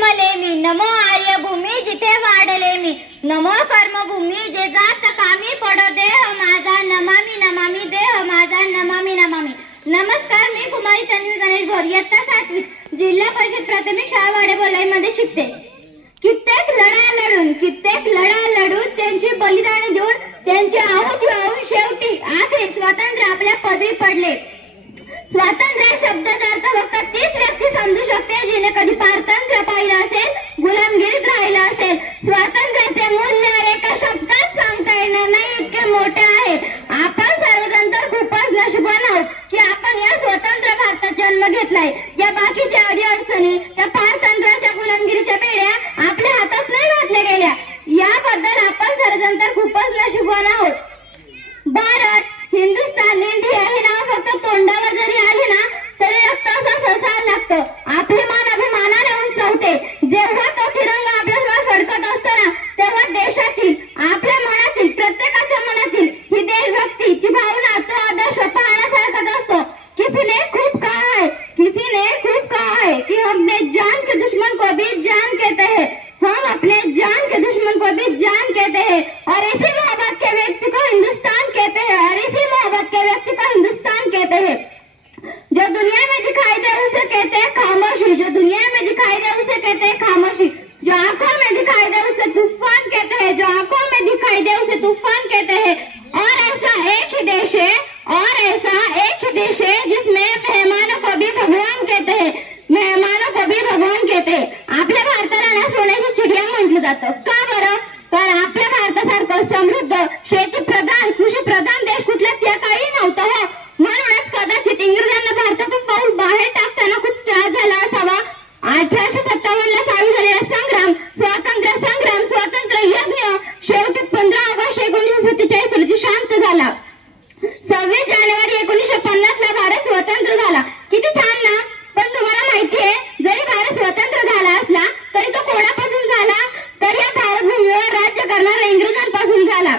जन्मले मी, नमो आर्यभूमी जिथे वाढले मी, नमो कर्मभूमी जे जात कामी पडो देह माझा, नमामि नमामि देह माझा, नमामि नमामि. नमस्कार, मी कुमारी तन्वी गणेश भोर, इयत्ता 7वी, जिल्हा परिषद प्राथमिक शाळा वाडेबोलाई मध्ये शिकते. कित्येक लढा लढून त्यांची बलिदान देऊन त्यांची आहुती वाहून शेवटी आखरी स्वातंत्र्य आपल्या पदरी पडले. स्वातंत्र्य शब्दाचा अर्थ फक्त तीच व्यक्ती समजू शकते जिने कधी पारतंत्र्य पाहिलं असेल, गुलामगिरीत राहिलं असेल. स्वातंत्र्याचे मूल्य एका शब्दात सांगता येणार नाही, इतके मोठे आहे. आपण सर्वजण तर खूपच नशिबवान आहोत की आपण या स्वतंत्र भारतात जन्म घेतलाय. या बाकीच्या अडीअडचणी, त्या पारतंत्र्याच्या गुलामगिरीच्या बेड्या आपल्या हातात नाही घातल्या गेल्या. याबद्दल आपण सर्वजण तर खूपच नशिबवान आहोत. भारत, हिंदुस्थान, इंडिया हे नाव फक्त तोंडावर जरी आले ना तरी रक्त असं ससायला लागतं. आपले मान अभिमानाने उंचावते. जेव्हा तो तिरंगा आपल्यासमोर फडकत असतो ना तेव्हा देशातील, आपल्या मनातील, प्रत्येकाच्या मनातील ही देशभक्ती, ती भावना, तो आदर्श पाहण्यासारखाच असतो. किसी ने खूप कहा है कि हम अपने जान के दुश्मन को भी जान कहते हैं, हम अपने जान के दुश्मन को भी जान कहते हैं, और इसी मोहब्बत के व्यक्ति को हिंदुस्तान कहते हैं, और इसी मोहब्बत के व्यक्ति को हिंदुस्तान कहते हैं. जो दुनिया में दिखाई दे उसे कहते हैं खामोशी, जो दुनिया में दिखाई दे उसे कहते हैं खामोशी, जो आंखों में दिखाई दे उसे तूफान कहते हैं, जो आंखों में दिखाई दे उसे तूफान कहते हैं. और ऐसा एक ही देश है जिसमें मेहमानों को भी भगवान कहते हैं, मेहमानों को भी भगवान कहते हैं. आपल्या भारताला ना सोन्याची चिडिया म्हटलं जातं. का बरं? तर आपल्या भारतासारखं समृद्ध, शेती प्रधान, कृषी प्रधान देश कुठल्या त्या काळी नव्हता हो. म्हणूनच कदाचित इंग्रजांना भारतातून पाऊल बाहेर टाकताना खूप त्रास झाला असावा. 1857ला चालू झालेला संग्राम, स्वातंत्र्य संग्राम, स्वातंत्र्य यज्ञ शेवटी 15 ऑगस्ट 1947 रोजी शांत झाला. 26 जानेवारी 1950ला भारत स्वतंत्र झाला. किती छान ना. पण तुम्हाला माहितीये, जरी भारत स्वतंत्र झाला असला तरी तो कोणापासून झाला? तर या भारत भूमीवर राज्य करणाऱ्या इंग्रजांपासून झाला.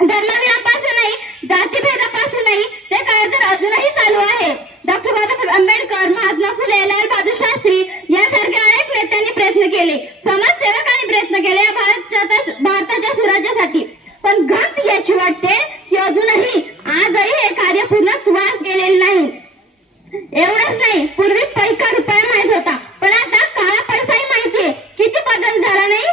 धर्मवीरांपासून नाही, जातीभेदापासून नाही. ते काळ तर अजूनही चालू आहे. डॉक्टर बाबासाहेब आंबेडकर, महात्मा फुले, लाल बहादूर शास्त्री यासारख्या अनेक नेत्यांनी प्रयत्न केले, समाजसेवकांनी प्रयत्न केले भारताच्या सुराज्यासाठी. पण गंत याची वाटते की अजूनही आजही हे कार्य पूर्णत्वास गेलेले नाही. एवढंच नाही, पूर्वी पैका रुपया माहित होता, पण आता काळा पैसाही माहितीये. किती बदल झाला नाही?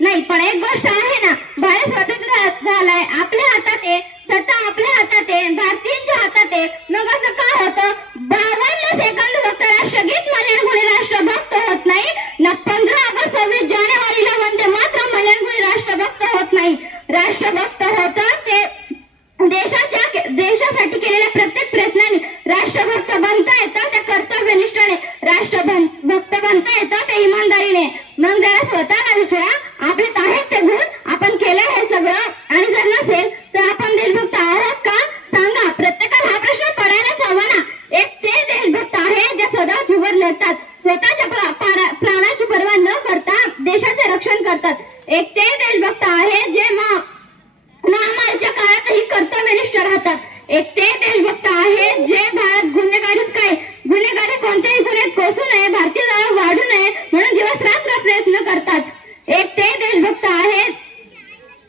नाही. पण एक गोष्ट आहे ना, भारत स्वतंत्र झालाय, आपल्या हातात आहे, सत्ता आपल्या हातात आहे, भारतीयांच्या हातात आहे. मग असं का होतं? 52 सेकंद फक्त राष्ट्रगीत म्हणल्याने कोणी राष्ट्रभक्त होत नाही ना. 15 ऑगस्ट 26 जानेवारीला वंदे मातरम् म्हणल्याने कोणी राष्ट्रभक्त होत नाही. राष्ट्रभक्त होतं ते देशासाठी केलेल्या प्रत्येक प्रयत्नाने. राष्ट्रभक्त बनता येतं त्या कर्तव्यनिष्ठेने, राष्ट्रभक्त बनता येतं त्या इमानदारीने. मग जरा स्वतःला विचारा, आपल्यात आहेत ते गुण, आपण केलं हे सगळं? आणि जर नसेल तर आपण देशभक्त आहोत का? सांगा. प्रत्येकाला हा प्रश्न पडायलाच हवा ना. एक ते देशभक्त आहे जे सदैव लढतात, स्वतःच्या प्राणाची पर्वा न करता देशाचे रक्षण करतात. एक ते देशभक्त आहे जे महामारीच्या काळातही कर्तव्यनिष्ठ राहतात. एक ते देशभक्त आहे जे भारत गुन्हेगारी कोणत्याही गुन्ह्यात कोसू नये, भारतीय जाळं वाढू नये म्हणून दिवस रात्र प्रयत्न करतात. एक ते देशभक्त आहे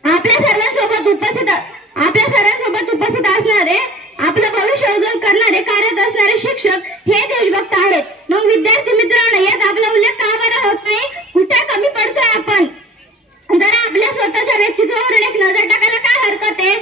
आपल्या सर्वांसोबत उपस्थित असणारे, आपलं भविष्य उज्ज्वल करणारे, कार्यरत असणारे शिक्षक हे देशभक्त आहेत. मग विद्यार्थी मित्रांनो, यात आपला उल्लेख का बरं होत नाही? कुठे कमी पडतोय आपण? जरा आपल्या स्वतःच्या व्यक्तित्वावरून एक नजर टाकायला काय हरकत आहे?